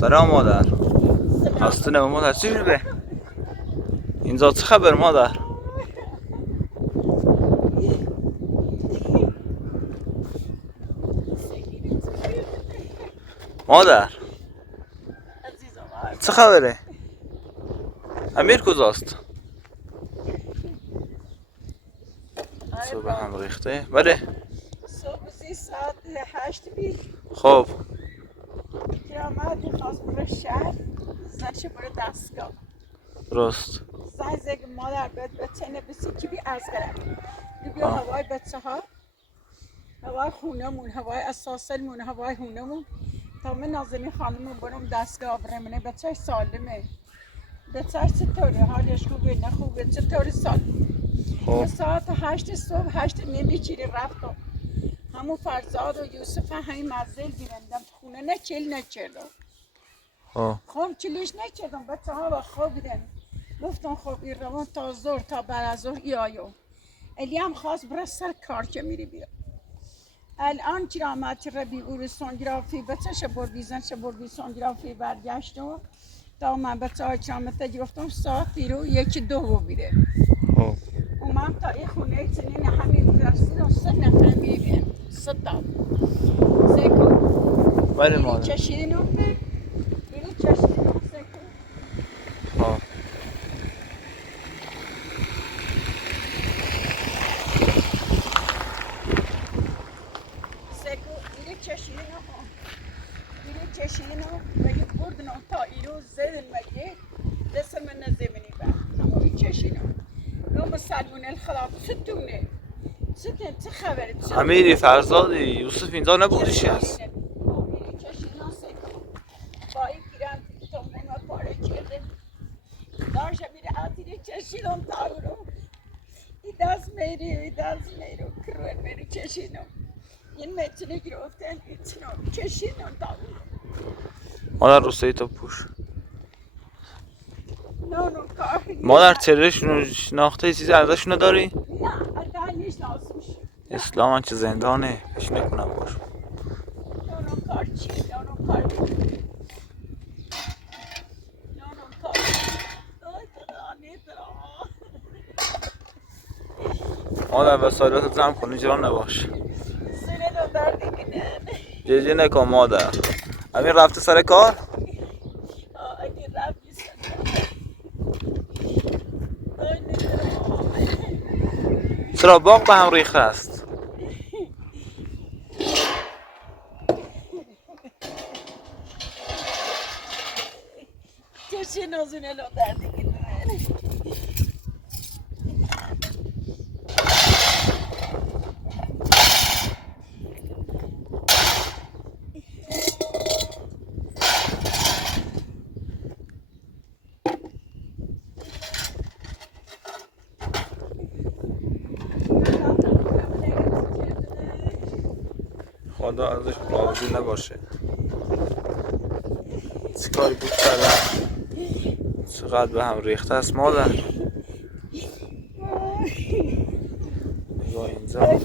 سلام مادر. هستونه مادر چی میگه؟ اینجا چه خبر مادر؟ مادر چه خبره؟ امیر کجاست؟ صبح هم ریخته؟ بله صبح ساعت 8 بید خب پیرامد خواست بره شهر زنش بره دستگاه درست زنگ مادر بچه نبسی که بی از کرد بیا هوای بچه ها هوای خونمون هوای اساسلمون هوای خونمون تا من نازنین خانمون برم دستگاه برم منه بچه سالمه بچه چطوره حالش خوبه نه خوبه چطوری سالم خب ساعت 8 صبح 8 نمیچیری رفتم همون فرزاد و یوسف همین مزل بیرندم خونه نه چل نچردم خب چلیش نچردم بچه ها با خواب بیدن گفتم خب این روان تا زور تا بعد از ظهر ای آیو الی هم خواست برای سر کار که میری بیا الان چرا آمد چرا بی او سونگرافی بچه شبردی زن شبردی سونگرافی برگشتم تا من بچه های چامته گفتم ساعتی رو یکی دو بیره اومد تا این خونه چنین همین رسیدم سه نفر میبین سه تا سکو بله مادر چشیدینو اینو چشیدینو سکو سکو اینو چشیدینو و یه بردنو تا اینو زدن مگه دست من نزمینی بر همون چشیدینو نو سلمون الخلاف ستونه ستون چه خبره امیری فرزادی یوسف اینجا نبودیش هست با این پیرم تو مونو پاره کرده داشته میره آتیری چشیدم تاورو ای دست میرو کروه میرو چشیدم این متنه گرفتن ایتنو چشیدم تاورو مادر روسایی تو پوش نو کار مادر چرهشون شناخته چیزی ازشونو داری؟ نه اتا نیشناسمش اسلام هم چه زندانه پیش نکنم باش نو کار چی نو کار آی خدا نیترا مادر وسایلاتو جمع کن اینجا نباش سره دو دردی کنه جیجی نکن مادر امیر رفته سر کار؟ اگه رفتی چرا باغ به هم ریخته است؟ چه نازونه لو دردی کنه خدا ازش راضی نباشه چیکاری بود کردم چقدر به هم ریخته است مادر نگاه اینجا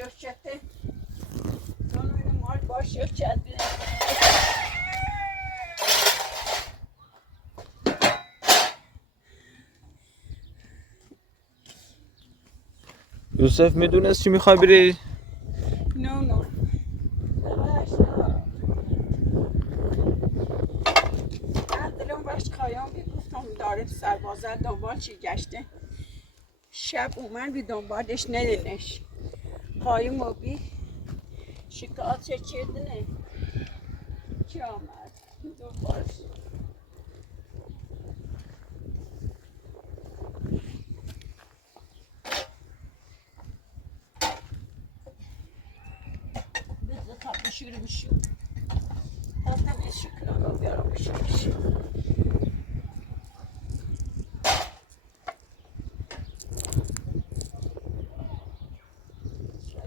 Şöçete. Onun mal baş şöçete. یوسف میدونست چی میخوای بری؟ No. دلم باش خواهیم گفتم داره سربازه دنبال چی گشته شب اومد بی دنبالش ندنش قایم و بی شکایت چه چیدنه چی آمد بذار تا بشور خواستم یه شکلات رو بیارم بشور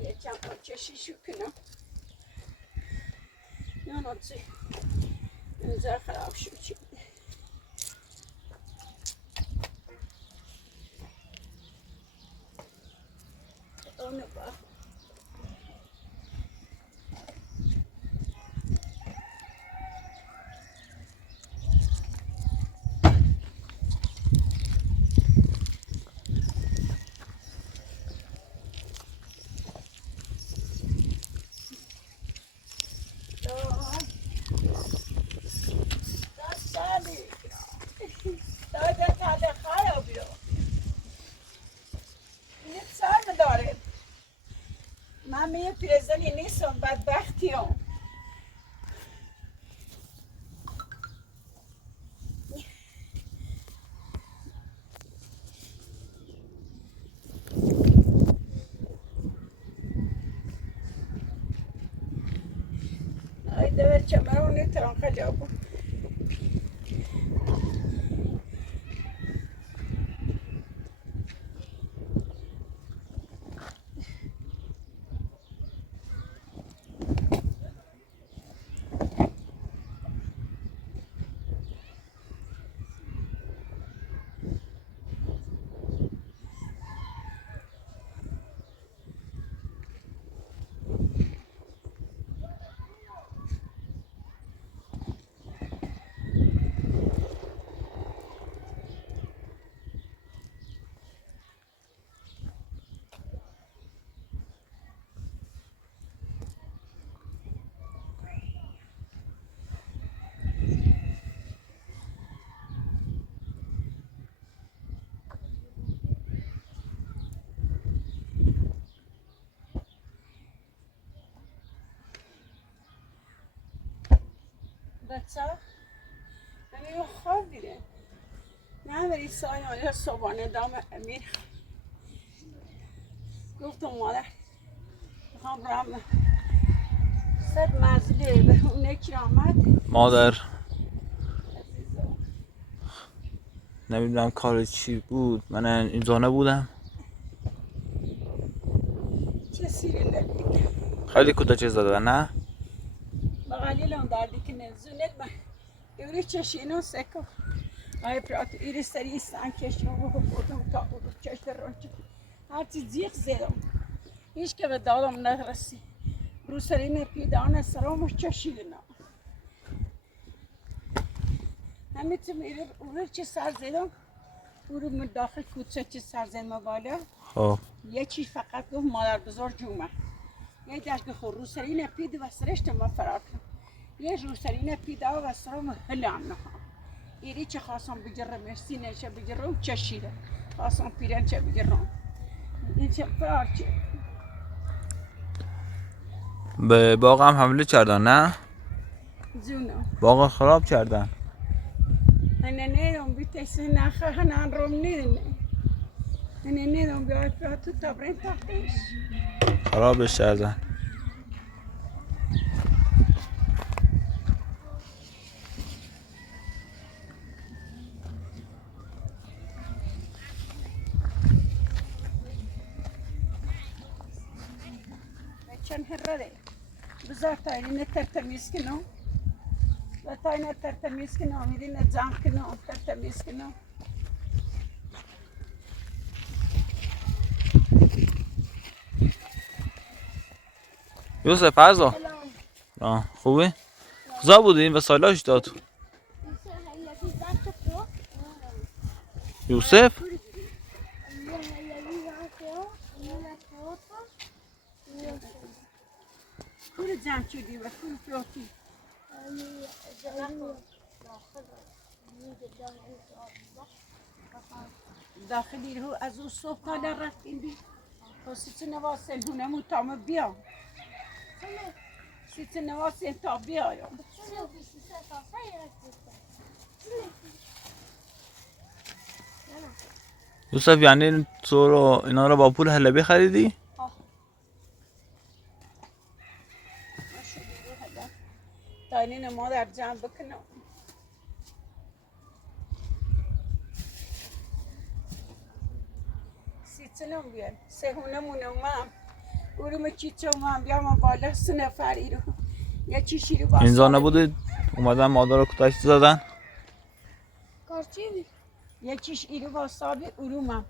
یه چند پاچه شیشو کنم یا ناچه اینجا خراب شد چی بوده اونو با من می پیرزنی نیستم بدبختی هم ای دور چمرون نیتران خجابو بچه همین خواب دیده نه بری سایه صبحانه دام امیر گفتم مادر میخوام برم صد مزله به اونه کرامت مادر نمیدونم کار چی بود، من اینجا نبودم. چه سیری لگید خیلی کوتاه چیز داده نه؟ بغلیل هم دردی که نزونه من ایوری چشینو سکو های پرات ایری سری سن کشم و بودم تا بودم چشت رنچه هرچی زیخ زدم هیچ که به دادم نرسی رو سری نپیدانه سرامش چشیدنا همین تو میره اون چه سر زدم او رو من داخل کوچه چه سر زدم بالا خب یه چی فقط گفت مادر بزرگ جومه یه دشت خور رو سری نپید و سرشت ما فرار کنم یه رو سری نپید و سرم هلم نه ایری چه خواستم بگیرم سینه چه بگیرم چشیده خواستم پیرن چه بگیرم این چه فرار چه به باغ هم حمله کردن نه؟ زونو باغ خراب کردن. انا نیدم بیتیسه نخه هنان روم نیدنه انا نیدم بیاد تو تبرین تختیش خرابش کردن. چند هرده بذار تاینه ترتمیز کنم و تاینه ترتمیز کنم میرینه جمع کنم ترتمیز کنم یوسف فرزا خوبه؟ کجا بودین و سالاش داد یوسف؟ کور جمع شدی و کور فروتی داخلی رو از او صبح تا در رفتیم بی خواستی چه نواسل هونه مو تامه بیا سیت نواسی تا بیایم یوسف یعنی تو رو اینا رو با پول حلبی خریدی؟ تا اینه مادر جمع بکنم سیتنم بیان سهونه مونم اروم چیچم هم بیام بالا 3 نفری رو یه چیشی رو باستانه اینجا نبودید اومدن مادر رو کتک زدن؟ کارچی یه چیش ایرو باستابی ارومم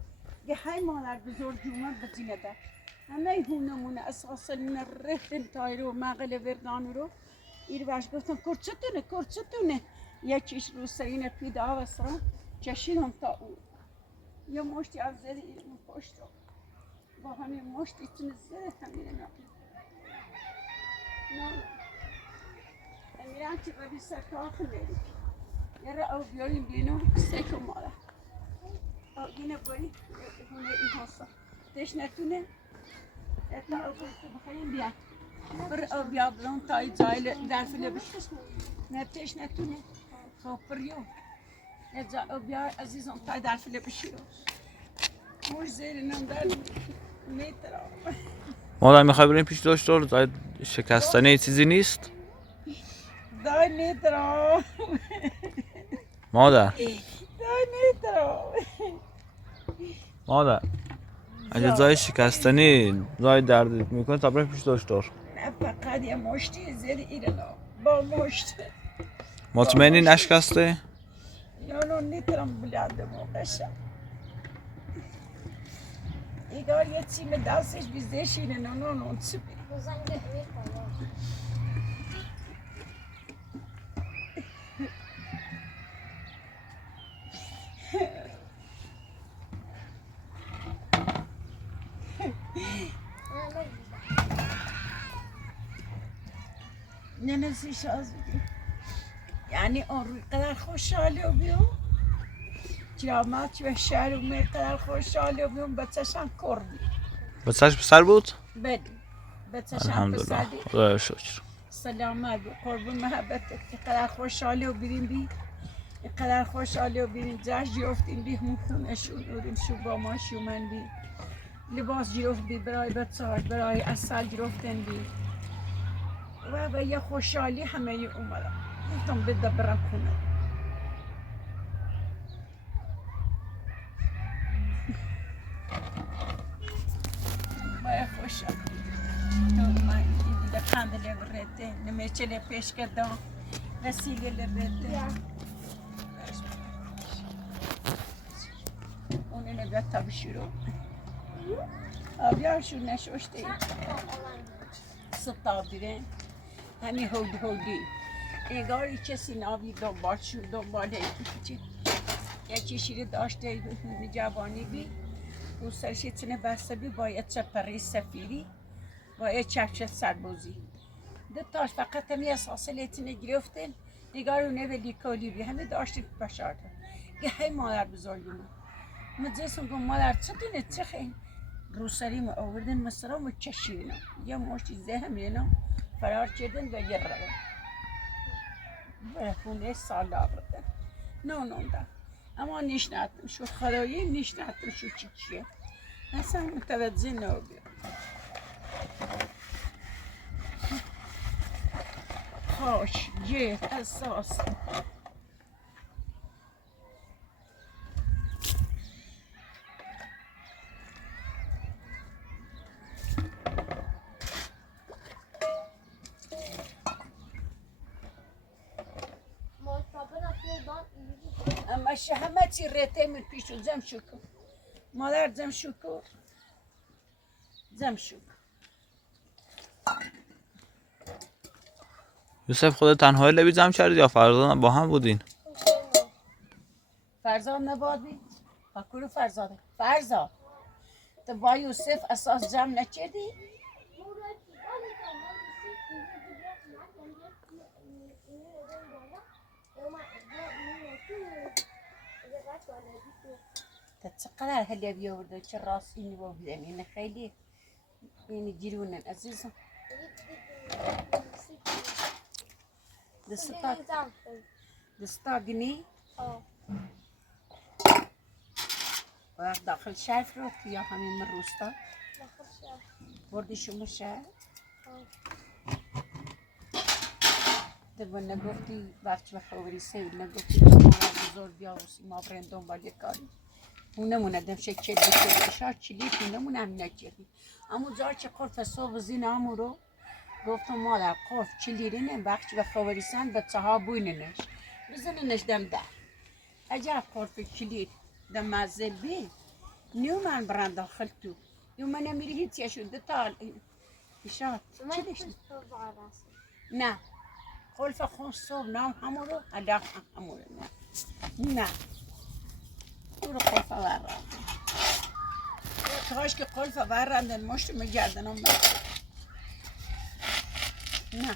یه های مادر بزرگومم بزینه ده همه هونمونه اساسا رفتن تایرو مغل وردان رو ایرو باش گفتم کرچتونه یه چیش رو سرین پیدا و سرم چشیدم تا او یه مشتی از زیر این پشت رو با همین مشتی تونه زیر همین نه امیران که ببی سرکاخ میری یه را او بیاریم بینو سکو مالا او اینه باری هونه این حسا تش نتونه اتا او کنسو بخیریم بیا بر او بیا بلون تای جایل در فیله بشکش نه تش نتونه خب پریو ازا او بیا عزیزم تای در فیله بشیرو موش زیر نم در میترا مادر میخوای بریم پیش دکتر؟ زاید شکستنی چیزی نیست؟ دای میترا مادر دای میترا مادر اگه زای شکستنی زای درد میکنه تا بریم پیش دکتر. نه فقط یه مشتی زیر ایرنا با مشت مطمئنی نشکسته؟ نه نیترم بلنده موقعشم ایگار یه چیم دستش بیزش اینه نه چی بی زنگ امیر بالا نه نزیش از بگیر یعنی اون روی قدر خوشحالی و بیام جامعت و شهر و می قدر خوشحالی و بیام بچشم کردی بچهش پسر بود؟ بدی بچشم الحمدلله پسردی خدا شکر. سلامت و قربون محبت قدر خوشحالی و بیریم بی قدر خوشحالی و بیریم جشن جفتیم بی همون خونشون اوریم شو با ما شو من بی لباس جفت بی برای بچه های برای اصل جفتن بی و یه خوشحالی همه اومدم گفتم بده برم خونه باید خوشحال من دیده قندله برده نمیچه پیش کردم وسیله لرده اون نگاه تا بشیرو آبیارشون نشوشته ستا بیره همین هودی انگاری کسی ناوی دنبال شد دنبال یه چیشی داشته جوانی بی رو سرش تنه بسته بی باید چپری سفیری باید چفش سربوزی دو تاش فقط همی اساس لیتینه گرفتن نگار رو نولی کلی بی همه داشتیم پشارده یه های مادر بزرگیمون مجلسم گم مادر چه دونه چه خیلی روسری ما آوردن مصرا و چشیدن یه مشتی زهم اینا فرار کردن و یه روان به خونه سال آوردن نه اما نشناتم شو خدایی نشناتم شو چیه اصلا متوجه نبودم خاش جه اساس اما همه چی رته من پیشو زم شکر مادر زم شکر یوسف خودت تنهایی لبی جمع کردی یا فرزانم با هم بودین؟ فرزاد نبادی؟ پاکورو فرزاد تو با یوسف اساس جمع نکردی؟ تا چقدر هلی بیاورده چه راست اینی با بیدن اینه خیلی اینی گیرونن عزیزم دستا گنی وقت داخل شهر رو یا همین من روستا بردی شما شهر دو نگفتی وقتی بخوری سیل نگفتی ما بزرگ بیا و ما برند دنبال کاری اونمونه دمشه چلی شار چلی اونمونه هم نکردی اما جا چه قرف صبح زین همو رو گفتم مادر قرف چلی رینه وقتی بخوری سن به چها بویننش بزننش دم در عجب قرف چلی دم مزل بی نیو من برند داخل تو یو من میری هیچ یشون دتال شار چی دیشن نه قلف خون صبح نام همو رو هدف همو رو نه تو رو قلف ورم کاش که قلف ورندن مشت مگردنم نه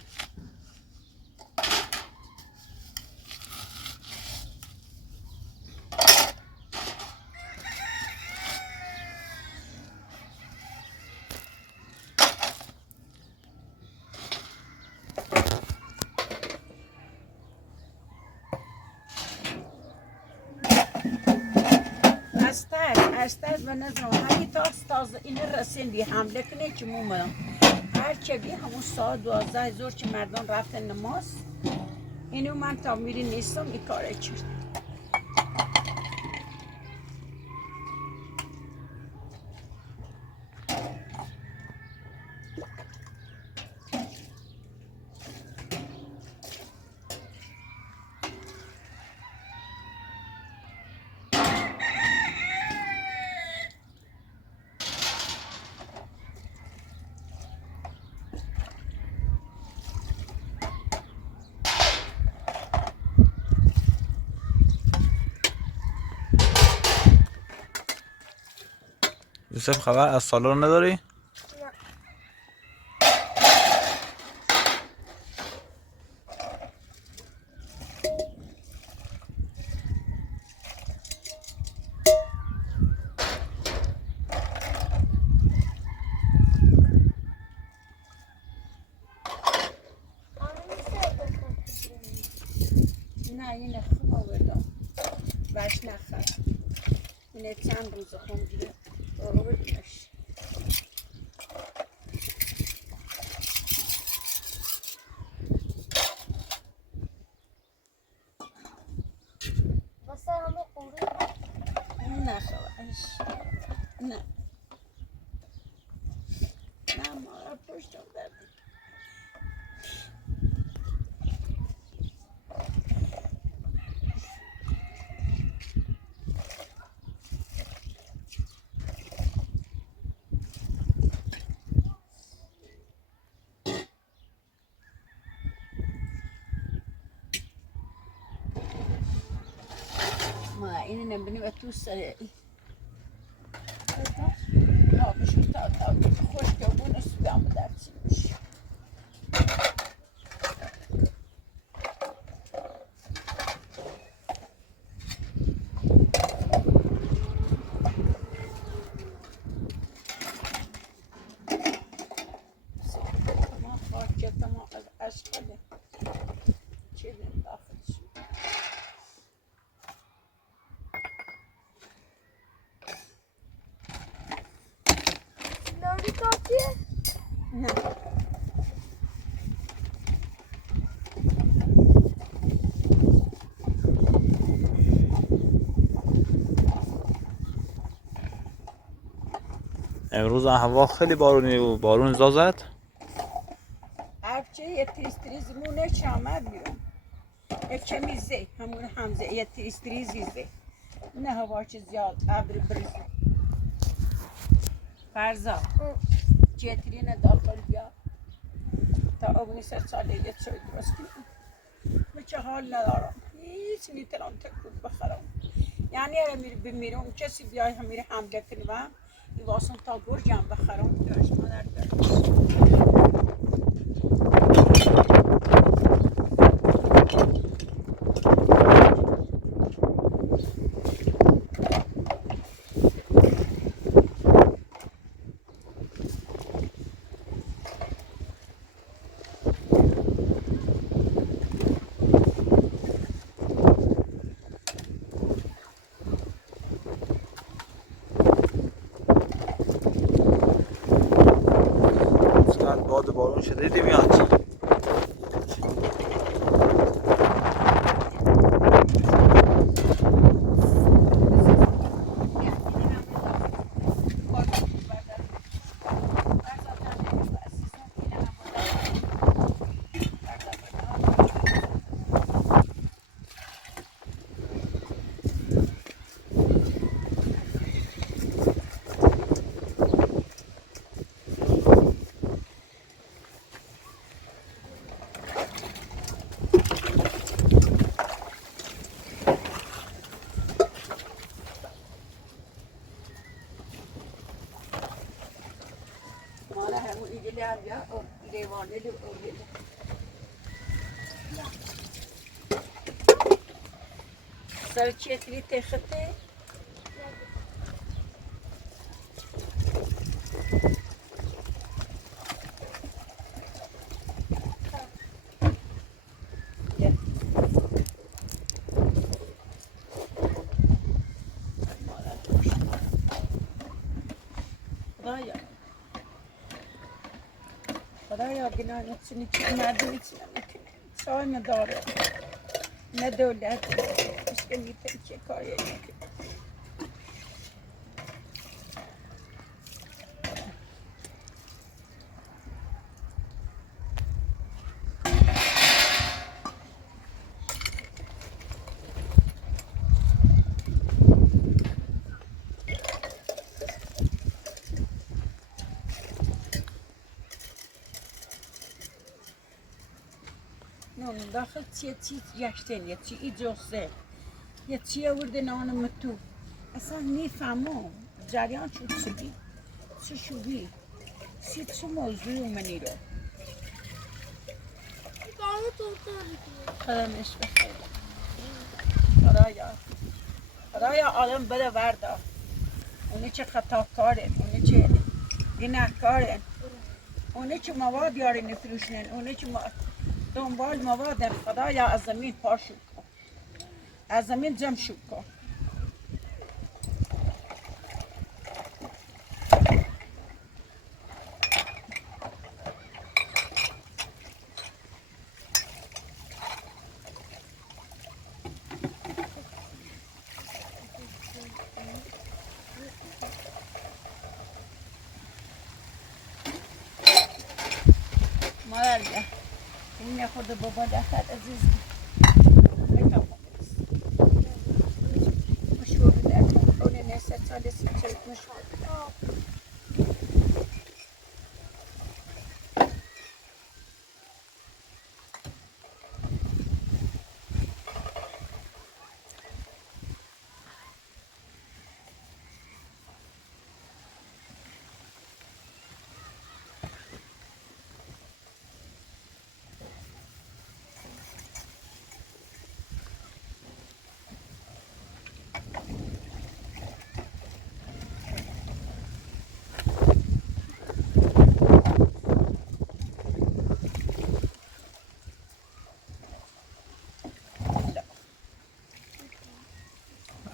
استاد و نظرم همین تازه این رسیدی حمله کنه که مومدم هر چه بی همون ساعت 12 زور که مردان رفتن نماز اینو من تا میری نیستم این کاره کرد یوسف خبر از سالن نداری؟ نه این خوب آوردم بش نخر اینه چند روز خوندیده آوردنش واسه همه قوری نه خواهش نه ما پشتم دردی ما این نبینی و تو سر لا بشو تا خوش که بونه سودم درچی بشی تمام خاکه تمام از اشکاله چه دیم داخل شد ناری کافیه؟ نه امروز هوا خیلی بارونی و بارون زد هرچه یه تریزمونه چه آمد بیرون یک کمی زی همون همزه یه تریزی زی نه هوا چه زیاد ابر بریز فرزا جترین داخل بیا تا اونی 3 ساله یه چوی درست کنم به چه حال ندارم هیچ نیترم تکود بخرم یعنی اگه میری بمیرم کسی بیای هم میری حمله کنم این واسم تا گرگم بخرم داشت مادر داشت خورده بارون شده دیدی میاد. مالا همون ایگلی هم یا لیوانه ایگلی سر چیتری تخته خدایا گناه نتونی چی مردمی چی نمیکنه چای نداره نه دولت مشکل میتونی چه کاری نکنه نون داخل چی یکتن یا چی ایجوسه یا چی آورده نانم تو اصلا نیفهمم جریان شد چی چه شوی چه موضوع منی رو خدمش بخیر خدایا آدم بده وردا اونی چه خطا کارن اونی چه گناه کارن اونی چه مواد یاری نفروشنن اونی چه دنبال موادن خدایا از زمین پاشو کن از زمین جمع شو کن مادر بیا این خود بابا دفتر عزیز مشهور در اون نسل سال سی مشهور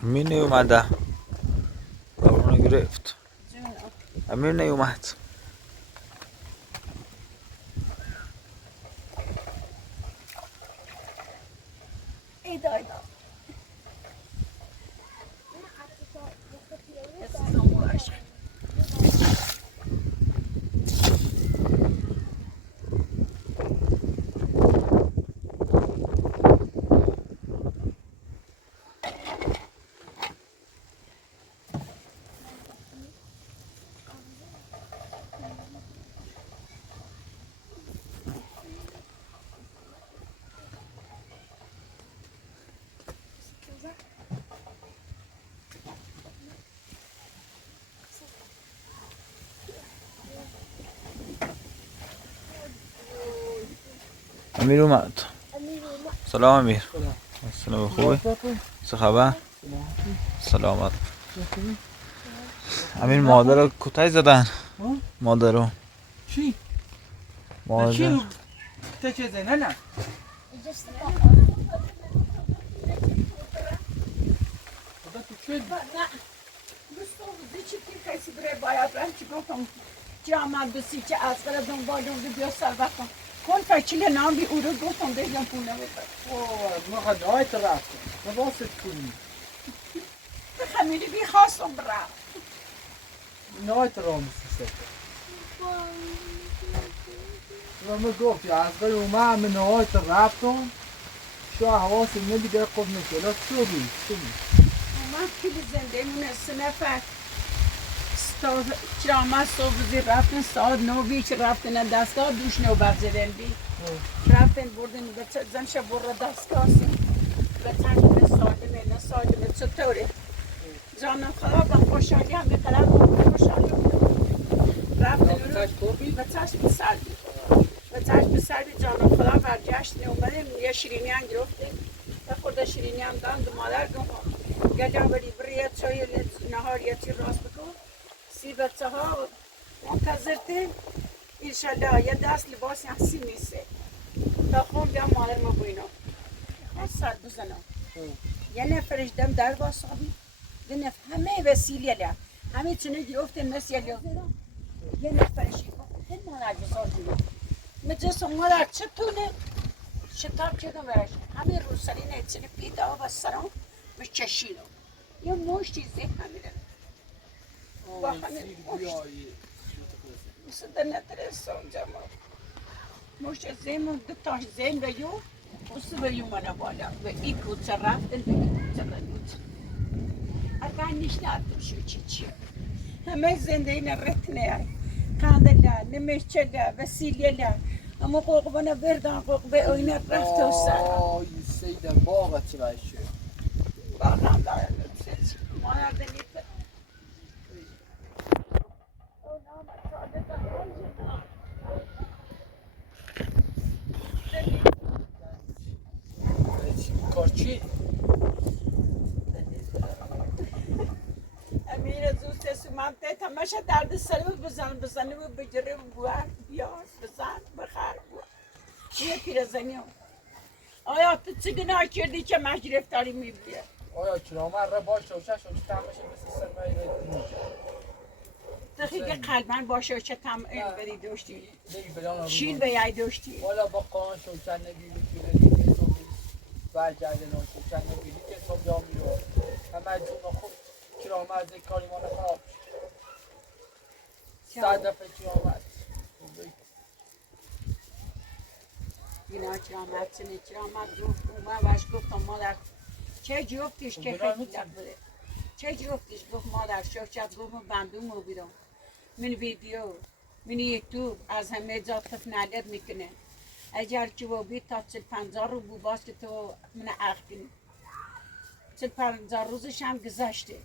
امیر نیومده بارون گرفت امیر نیومد ایدا امیر اومد سلام امیر سلام خوبی چه خبر سلامت امیر مادر رو کتای زدن مادر رو چی؟ مادر تو چه زنه نه؟ نه دوستو چی کسی بره باید رنگ چی گفتم جامد بسی که از قرار دنبال اون بیا سر وقتم کن فکیل نام بی او رو گفتم بگم پونه ببر ما خد نهایت رفتم نباست کنی خمیری بی خواستم برم نهایت را میسی و من گفت از قرار اومد من نهایت رفتم شو حواسی نمیده قب نکلا چو بید من کلی زنده مونه 3 نفر چرامه صبح زیر رفتن ساعت 9 بیش رفتن دستگاه دوش نوبت زدن بی رفتن بردن زنش برد دستگاه سی و تنگل سالمه چطوره جانم خدا با خوشحالی هم بقدر با خوشحالی رفتن و چشم سردی و چشم سردی جانم خدا برگشت اومدیم یه شیرینی هم گرفتیم و خورده شیرینی هم دارم دو مادر گفتم گلم بری بریه چای نهار یه چی راست بکن 30 بچه ها منتظرته انشالله یه دست لباسی هم سی میسه تا خون بیام مادر ما بوینم ساعت بزنم یه نفرش دم در باسابی یه نفر همه وسیله لیم همه چونه گرفتن مثل یه نفرشی خیلی مادر بزار دیگه مجلس مادر چطونه شتاب کردم برش همه روسری نیتونه پیدا و سرم به چشیدم یه مشتی زی همیره با همین مشت مثل نترسان جمع مشت زیمون دو تاش زیم و یو بسه و یو منو بالا و ای کوچه رفتن و ای کوچه رنید اگر نشناتم شو چی همه زنده نرتنه قاندله نمیشچله وسیله اما قوقبانه بردن قوقبه اوینه رفت و سر آی سیدم باغ چه باشه باقم دارم نبسید مانا دنیت کارچی امیر دوست سومم ته تماشا درد سر بزنه و بگیره و بوار بیاز بزن بخر بود یه پیرزنیم آیا تو چه گناه کردی که من گرفتاری میبیه آیا کرامر را باشه و چه شد تمشه مثل سرمایه دیگه دقیقه قلبن باشه و چه تم بری داشتی بلان شیل به یای داشتی والا با قان شوچن نگیری که دیگه تو برگرده نو شوچن نگیری که تو بیا میرو همه جون خود کرامر از کاری ما نخواب 100 دفعه کرامر اینا کرامت چنه کرامت گفت اومد وش گفتم مادر چه جفتیش که خیلی لب بده چه جفتیش گفت مادر شوچت گفت بندوم رو بیدم من ویدیو من یوتیوب از همه جا طف نالد میکنه اگر که با بید تا 40-50 رو بو باز که تو من عقل کنی 40-50 روزش هم گذشته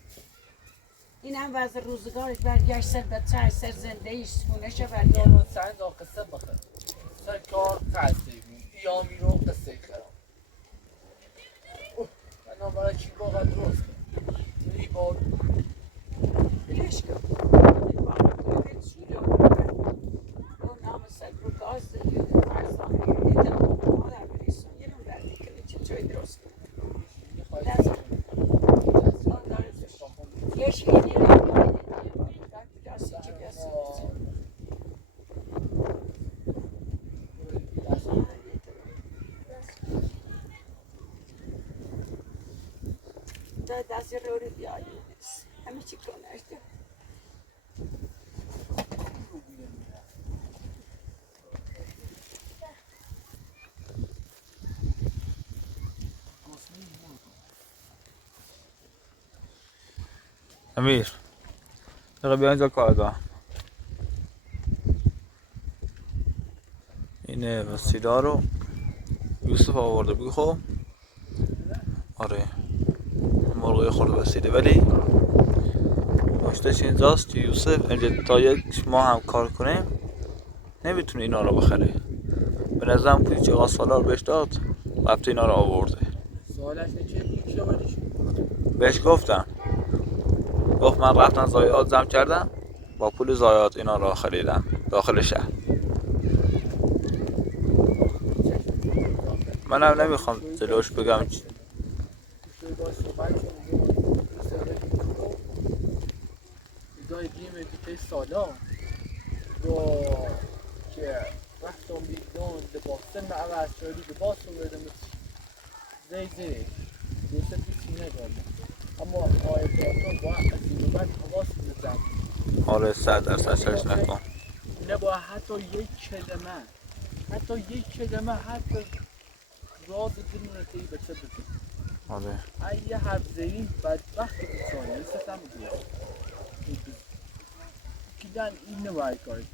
این هم وضع روزگارش برگشت سر بچه سر زنده ایش خونش برگشت دانو سر دا قصه بخیر سر کار قصه بود ایامی رو قصه خرام من برای چی باقا درست کنم میری بار بلش کن اون نام سر رو گاز دلیو فرزانه دیدم مادر بریسون یه رو بردی کنه چه چوی درست کنه یه شیرینی رو دستی که بیاستی دستی رو بیایی همه چی کنه امیر دقیقه بیا اینجا کار دارم اینه وسیله رو یوسف آورده بگو خب آره مرغی خورده وسیله ولی مشتش اینجاست که یوسف اینجا تا یک ماه هم کار کنه نمیتونه اینا رو بخره به نظرم پولی که آقا سالار بهش داد رفته اینا رو آورده سوالش چه چی آوردیش بهش گفتم گفت من رفتم ضایعات جمع کردم با پول ضایعات اینا رو خریدم داخل شهر منم نمیخوام جلوش بگم دای گیم دیگه سالا که رفتم بیدون لباسم عوض شدی لباس رو بدم زی یوسف سینه دارم اما آیه پراتون با از این بعد حواس بزن آره 100% شش نکن. نبا حتی یک کلمه حتی راز دلونه که این بچه بزن آره اگه حرف زدی بدبخت بسانه یوسف هم بگیرم کدن این نباید کاری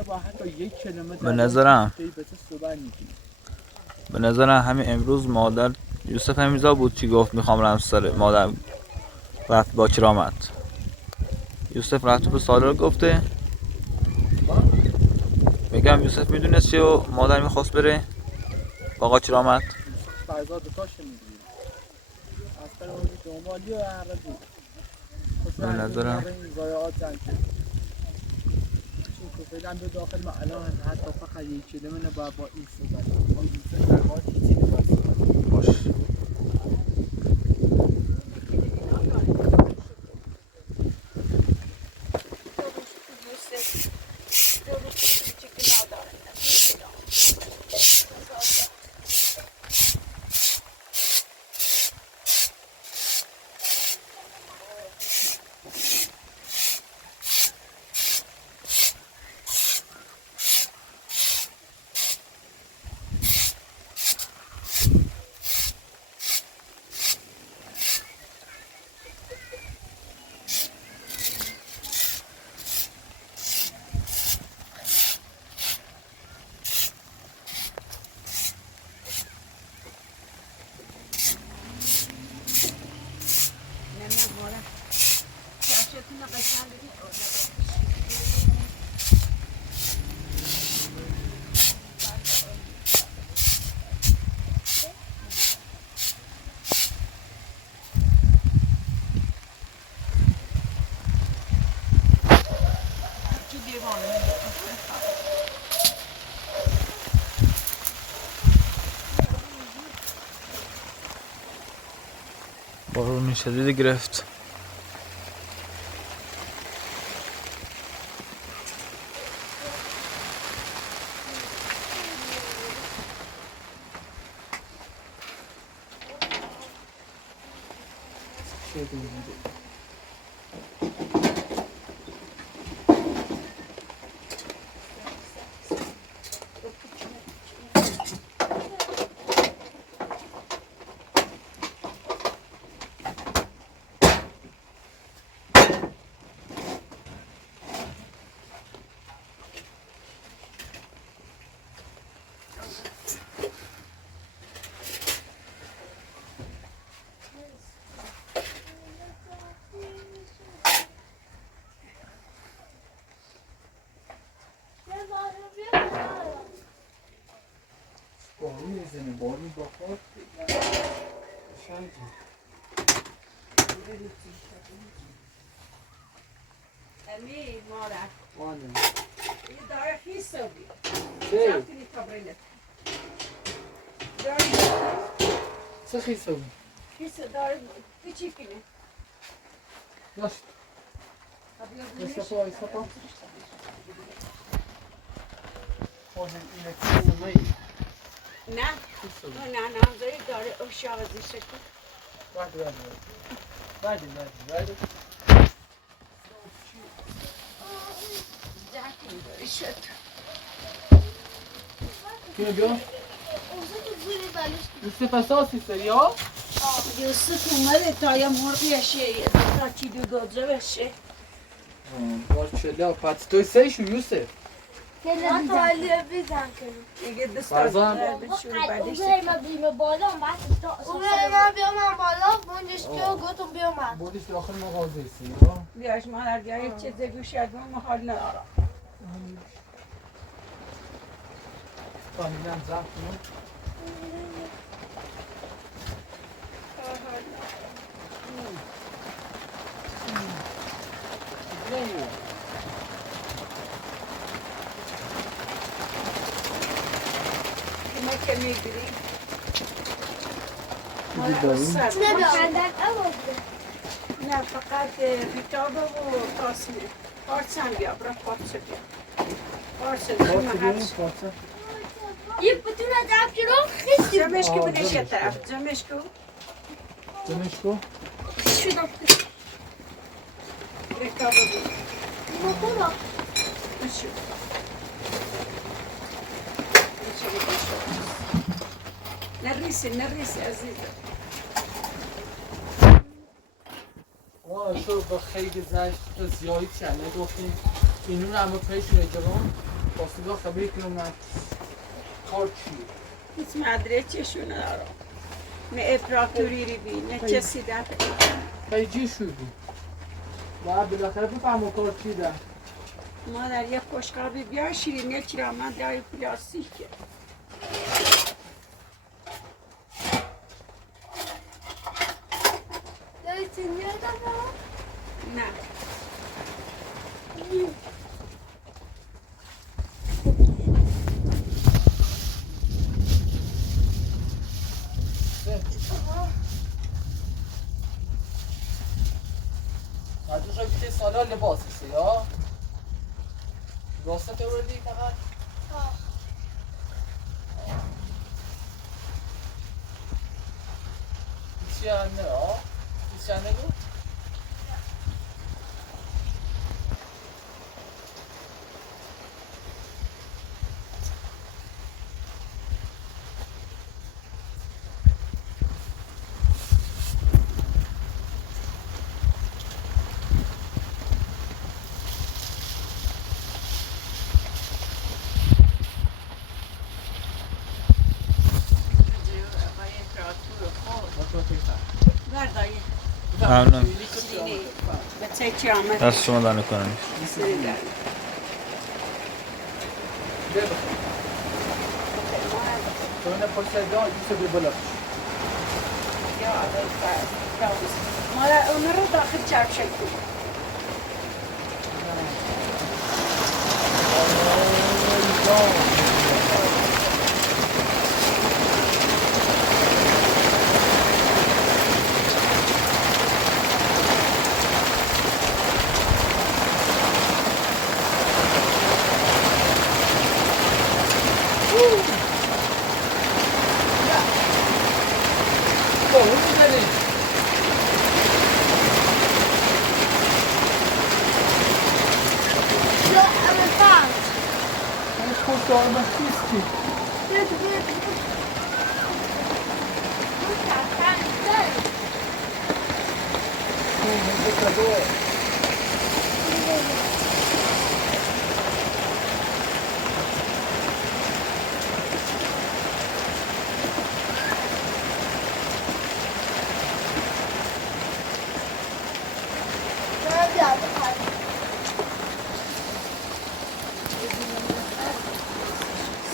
نبا حتی یک کلمه به نظرم که این بچه صبح میگی به نظرم همین امروز مادر یوسف همیزا بود چی گفت میخوام رم سر مادر رفت با کرامت یوسف رفت به سالار گفته میگم یوسف میدونست چی و مادر میخواست بره با آقا کرامت فرزاد کاش میگیریم از پر اون دنبالی و عربی به نظرم این ضایعات جنگ کرد چون که فعلا به داخل ما الان حتی فقط یک کلمه نباید با این صحبت با یوسف در حال هیچی نباید صحبت باش بارون شدید گرفت بارون میزنه بارون بخور شنجی امی مادر وانه یه داره خیسو بی چه؟ ساعتی کابرینت داره چه خیسه بود؟ خیسو داره پیچی کنه داشت ایسا خواهیم اینه خیسه مایی نه نه زایی داره اشاق زیشه کن بعد زحکی داری شد کنه بیا؟ اوزه تو زیر بلش یوسف اساسی سری ها؟ یوسف اومده تا یه مرغیشه تا چی دو گذره بشه بار چله پس توی سهشو یوسف من تا علیه بیزن کنم دیگه دست فرزان. اوزه ما بیمه بالا اوزه من بیام من بالا بونجش که گوتم بیام من بودیش داخل مغازه ایسی ها؟ بیاش مادر بیا یه چیزی گوش یاد من حال ندارم فهمیدم زفت کنم ما که میگیریم نه بخندن نه فقط کتاب و تاسمه پارچه هم بیا برا پارچه بیا پارچه پارچه جمعه بیاریم هرچی پارچه یه بتونه دب جلو خیلی جمعش که آه، بدش یه جمعش. طرف جمعش که جمعش کن شدم رکاب بود موتورا بشو نریسی عزیزم ما تو با خیلی گذشت تو زیادی چنه گفتیم اینون همه پیشونه جوان با صدا خبری کنم من کار چیه هیچ مدرکشون ندارم نه اپراتوری رو بی نه کسی در پیجی شدی و بالاخره بفهم کار چی ده مادر یه خوشقابی بیا شیرینه چرا من دای پلاستیکه داری تنیه دارم نه مجوش ها بیشه سالا لباس هستی یا راسته وردی فقط چی هنده ها چی هنده بود بردایی ممنون شیرینه بچه چی آمد دست شما در نکنم سری در تو نه پشت دا یوسف بی بالا یا آدای فرد مادر اون رو داخل چرچل کن یا elefant پشت آرمه کیستی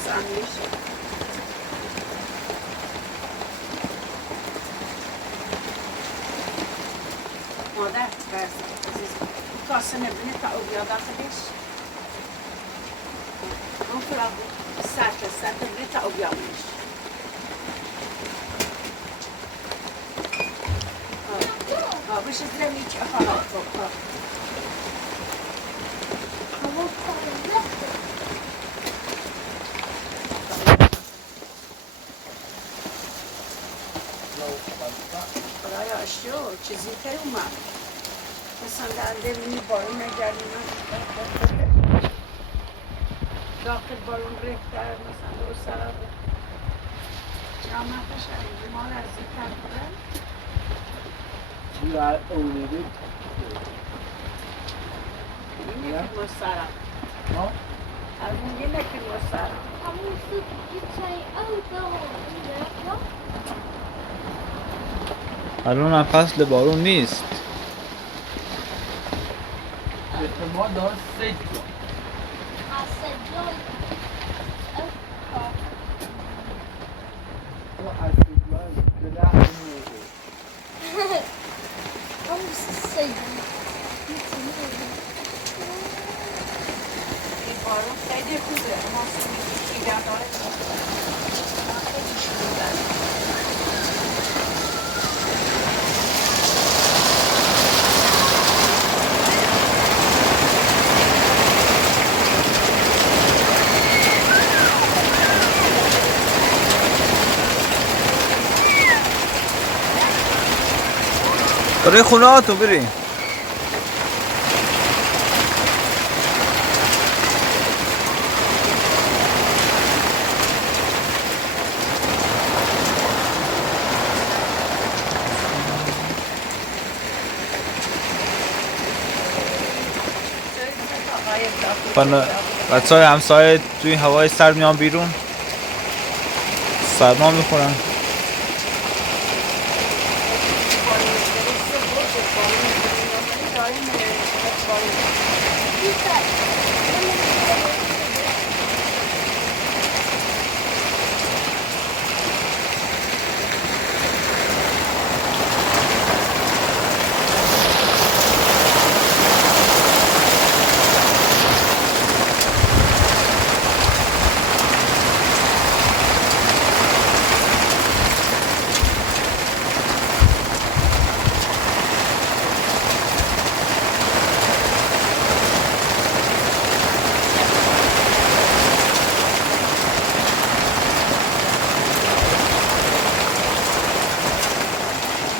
ساندویچ مادر بس کاسه نبینه تا او بیا داخلش اون فراغ سرت بینه تا او بیا منش بشه زیر میچه حالا خدایا اشتو چیزی تر اومد مثلا دنده بینی بارون نگردیم داخل بارون ریختر مثلا دو سر جامعه شدید مال از این تر بودن یا اونیدی اینه که مسترم ها از این اینه که مسترم الان هم فصل بارون نیست احتمال داره سید تو از سیدلای به ده میده این بارون خیلی خوبه ما سمیتی کیرم داره خیلی شروع برای خونه هاتون بریم. بچه های همسایه توی هوای سرد میان بیرون سرما میخورن.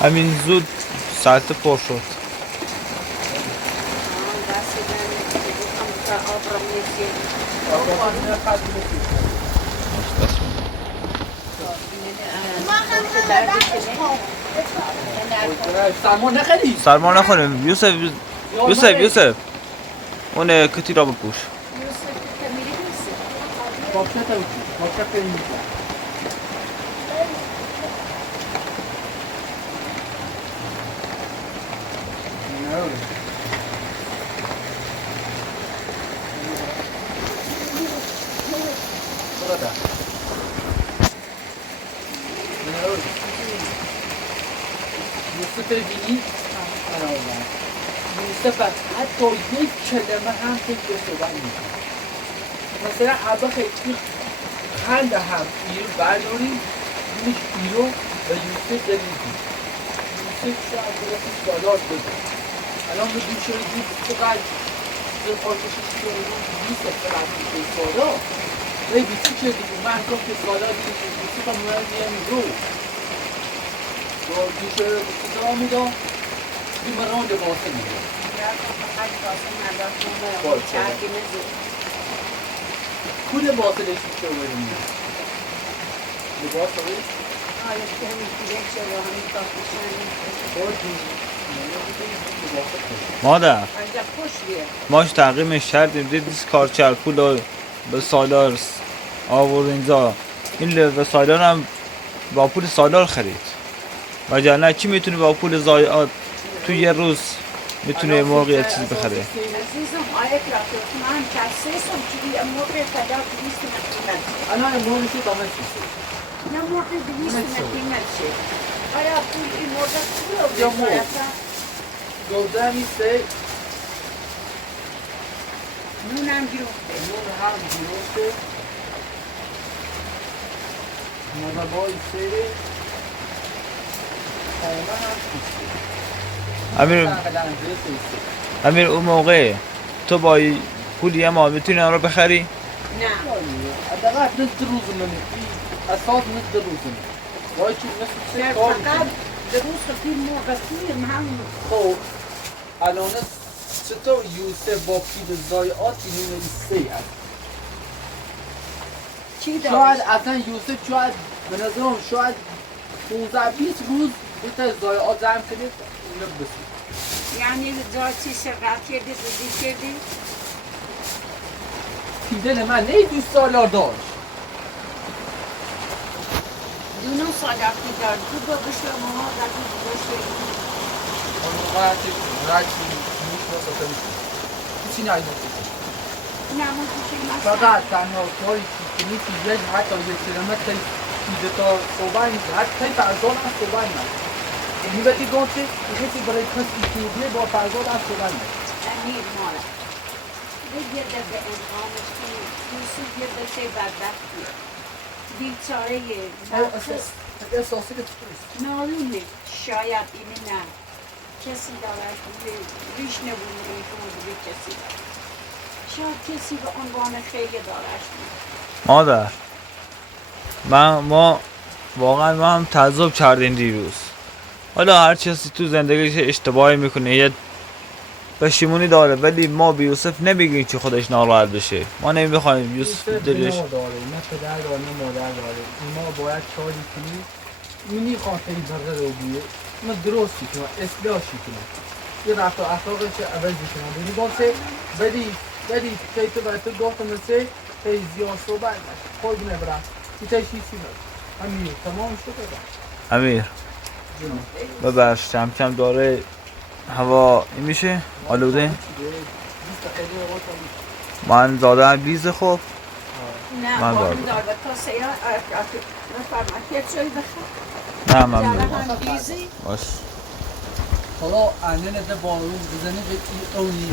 همین زود ساعت پر شد. سرما نخوریم. یوسف اون کتی را بپوش. یوسف بینی؟ یوسف حتی یک کلمه هم فکر صحبت میکنه. مثلا اول خیلی خند هم ایرو برداریم اینش ایرو و یوسف بریدیم. یوسف شاید برسی سالات بده. الان به دوش رو دید چقدر به آتشش کنیم یوسف چقدر میشه سالا وی بیتی که دیگه من گفت که سالا دیگه یوسف هم میم رو دوش رو بسیار میدم این مران لباسه میدم کل لباسه لیشی که اوه میدم لباس رو مادر ماش تقییمش کردیم دیدیز کارچر پول به سالار آورد اینجا این سالار هم با پول سالار خرید وگرنه چی میتونه با پول ضایعات تو یه روز میتونه مرغ یه چیز بخره. عزیزم آیت رفت من کسیسم که مرغ فدا 200 قیمت الان مرغ چی قیمت چیه؟ نه مرغ 200 قیمت شه آیا پول این مرغ پول رو بخوره گوزه میسته نون هم گرفته نون هم گرفته مربای سره امیر اون موقع تو با پولی ما میتونی آن رو بخری؟ نه حداقل نصف روز منه اساس نصف روز منه وای چی نصف کار فقط روز خفیل مرغ سیر هم خب الان چطور یوسف با پول ضایعات اینو سه است چی داشت؟ شاید اصلا یوسف شاید به نظرم شاید 15-20 روز بهتر ضایعات جمع کنید اینو بسید یعنی ذاتی سرقت کردی زدی کردی؟ پیدل من نه 2 سالار داشت دونو صداقتی دار تو با بشتر ماها در تو بشتر اون موقع راجی موش واسه کسی نایدید نمون که فقط تنها کاری که میتونید حتی یک کیلومتر پیده تا صوبای نیست حتی فرزان از صوبای نیست یعنی وقتی گفته کسی برای کسی که با فرزان از صوبای نیست امیر مالا بگرده به انقامش که یوسف گرده چه بدبختی بیچاره احساسی که چطوریست معلومه شاید اینه نه کسی دارد ریش نبونه که کسی دارد شاید کسی به عنوان خیلی دارد مادر ما واقعا ما هم تعذب کردیم دیروز حالا هر کسی تو زندگیش اشتباهی میکنه یه پشیمونی داره ولی ما به یوسف نمیگیم که خودش ناراحت بشه. ما نمیخوایم یوسف یوسف دلش بنا داره، نه پدر داره نه مادر داره. ما باید کاری کنیم اونی خاطری بغل رو بیه ما درستی کنیم اصلاحی کنیم یه رفت و اخلاقش عوض کنیم بودی باشه بدی که تو برای تو گفتم مثل که زیاد صحبت خود نبرم که تایش هیچی نبرم امیر تمام شده امیر ببخش کم کم داره هوا این میشه آلوده. من زاده لیز خوب نه من بارون دارم. دار و تا سیان فرمکیت شوی بخیر نه من جره میگم هم بیزی باش حالا انه نده بارون بزنه به این اونی